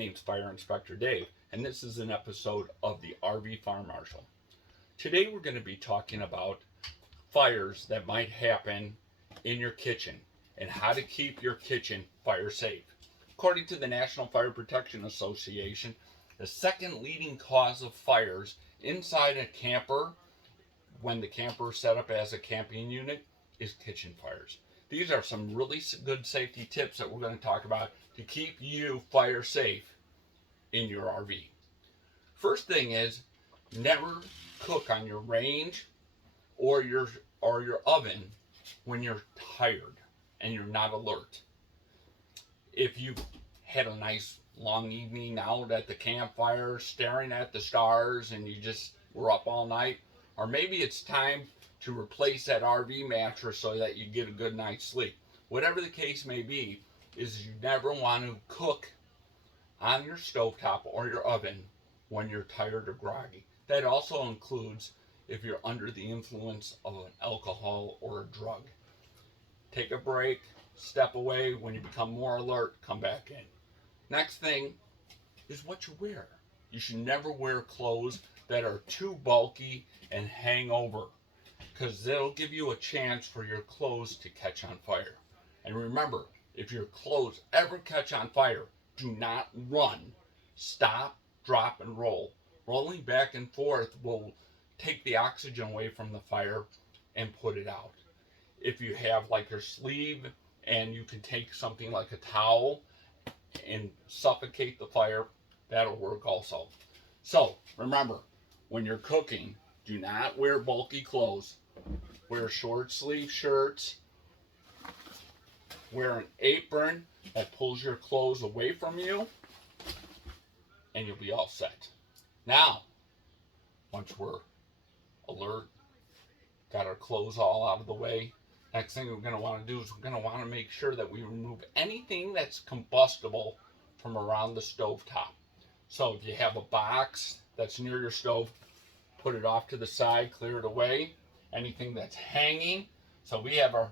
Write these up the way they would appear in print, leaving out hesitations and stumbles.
name's Fire Inspector Dave, and this is an episode of the RV Fire Marshal. Today we're going to be talking about fires that might happen in your kitchen and how to keep your kitchen fire safe. According to the National Fire Protection Association, the second leading cause of fires inside a camper, when the camper is set up as a camping unit, is kitchen fires. These are some really good safety tips that we're going to talk about to keep you fire safe in your RV. First thing is, never cook on your range or your oven when you're tired and you're not alert. If you had a nice long evening out at the campfire staring at the stars and you just were up all night, or maybe it's time to replace that RV mattress so that you get a good night's sleep. Whatever the case may be, is you never want to cook on your stovetop or your oven when you're tired or groggy. That also includes if you're under the influence of an alcohol or a drug. Take a break, step away. When you become more alert, come back in. Next thing is what you wear. You should never wear clothes that are too bulky and hang over, because they'll give you a chance for your clothes to catch on fire. And remember, if your clothes ever catch on fire, do not run. Stop, drop, and roll. Rolling back and forth will take the oxygen away from the fire and put it out. If you have like your sleeve and you can take something like a towel and suffocate the fire, that'll work also. So remember, when you're cooking, do not wear bulky clothes. Wear short sleeve shirts. Wear an apron that pulls your clothes away from you, and you'll be all set. Now, once we're alert, got our clothes all out of the way, next thing we're going to want to do is we're going to want to make sure that we remove anything that's combustible from around the stove top. So if you have a box that's near your stove, put it off to the side, clear it away. Anything that's hanging, so we have our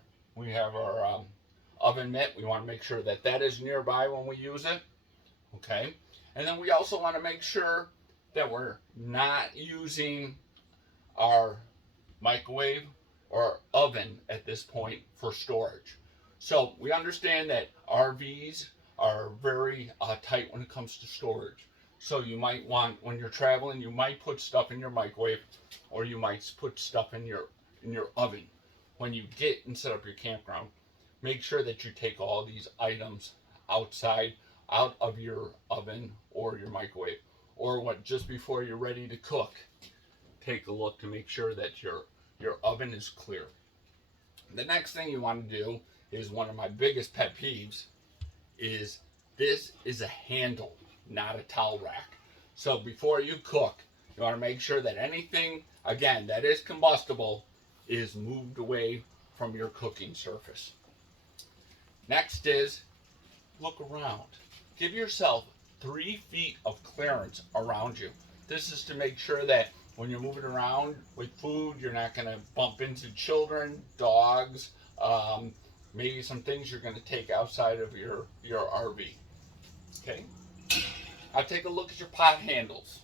oven mitt. We want to make sure that that is nearby when we use it. Okay, and then we also want to make sure that we're not using our microwave or oven at this point for storage. So we understand that RVs are very tight when it comes to storage. So you might want, when you're traveling, you might put stuff in your microwave, or you might put stuff in your oven. When you get and set up your campground, make sure that you take all these items outside, out of your oven or your microwave, or just before you're ready to cook, take a look to make sure that your oven is clear. The next thing you want to do is one of my biggest pet peeves is this is a handle, not a towel rack. So before you cook, you want to make sure that anything, again, that is combustible is moved away from your cooking surface. Next is look around. Give yourself 3 feet of clearance around you. This is to make sure that when you're moving around with food, you're not going to bump into children, dogs, maybe some things you're going to take outside of your RV. Okay? Now take a look at your pot handles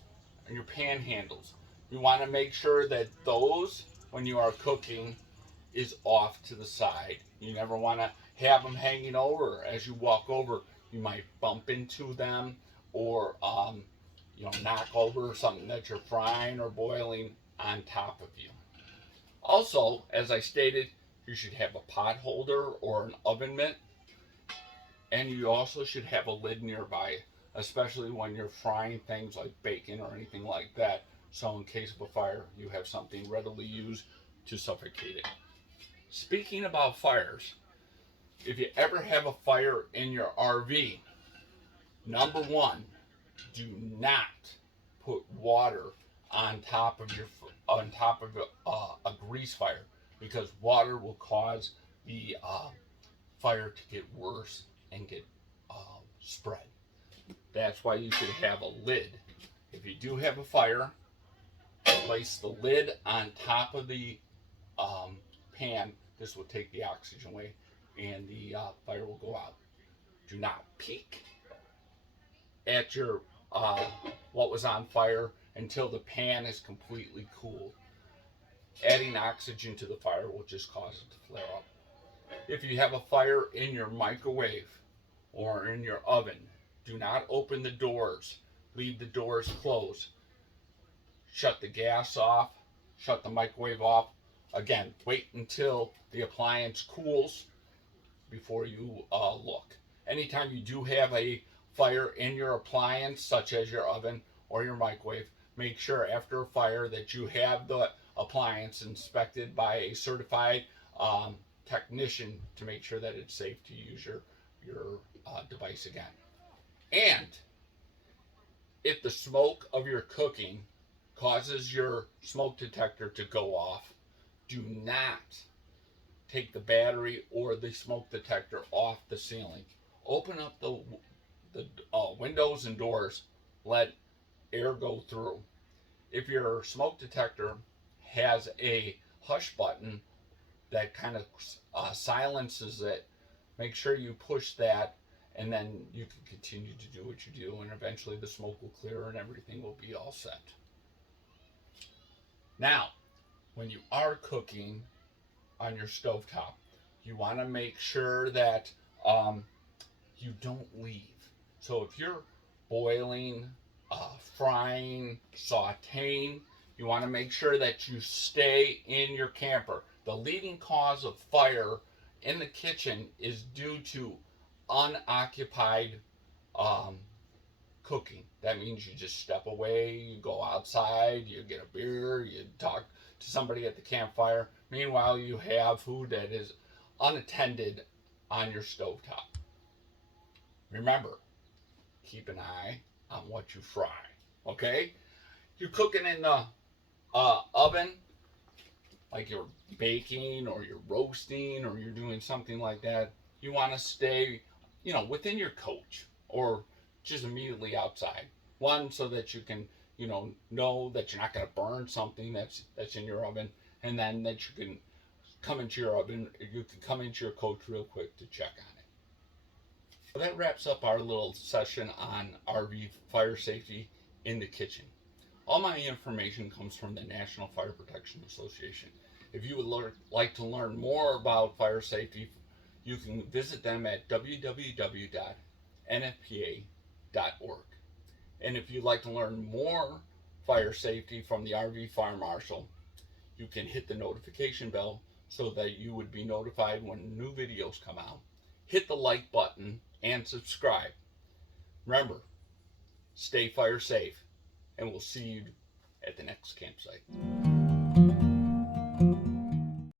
and your pan handles. You want to make sure that those, when you are cooking, is off to the side. You never want to have them hanging over. As you walk over, you might bump into them, or knock over something that you're frying or boiling on top of you. Also, as I stated, you should have a pot holder or an oven mitt, and you also should have a lid nearby, especially when you're frying things like bacon or anything like that. So in case of a fire, you have something readily used to suffocate it. Speaking about fires, if you ever have a fire in your RV, number one, do not put water on top of a grease fire, because water will cause the fire to get worse and get spread. That's why you should have a lid. If you do have a fire, place the lid on top of the pan. This will take the oxygen away and the fire will go out. Do not peek at your what was on fire until the pan is completely cooled. Adding oxygen to the fire will just cause it to flare up. If you have a fire in your microwave or in your oven, do not open the doors. Leave the doors closed. Shut the gas off. Shut the microwave off. Again, wait until the appliance cools before you look. Anytime you do have a fire in your appliance, such as your oven or your microwave, make sure after a fire that you have the appliance inspected by a certified technician to make sure that it's safe to use your device again. And if the smoke of your cooking causes your smoke detector to go off, do not take the battery or the smoke detector off the ceiling. Open up the windows and doors, let air go through. If your smoke detector has a hush button that kind of silences it, make sure you push that, and then you can continue to do what you do, and eventually the smoke will clear and everything will be all set. Now, when you are cooking on your stovetop, you want to make sure that you don't leave. So if you're boiling, frying, sauteing, you want to make sure that you stay in your camper. The leading cause of fire in the kitchen is due to unoccupied cooking. That means you just step away, you go outside, you get a beer, you talk to somebody at the campfire. Meanwhile, you have food that is unattended on your stovetop. Remember, keep an eye on what you fry. Okay? You're cooking in the oven, like you're baking or you're roasting or you're doing something like that. You want to stay, within your coach or just immediately outside. One, so that you can, know that you're not going to burn something that's in your oven, and then that you can come into your oven. You can come into your coach real quick to check on it. So that wraps up our little session on RV fire safety in the kitchen. All my information comes from the National Fire Protection Association. If you would like to learn more about fire safety, you can visit them at www.nfpa.org. And if you'd like to learn more fire safety from the RV Fire Marshal, you can hit the notification bell so that you would be notified when new videos come out. Hit the like button and subscribe. Remember, stay fire safe, and we'll see you at the next campsite.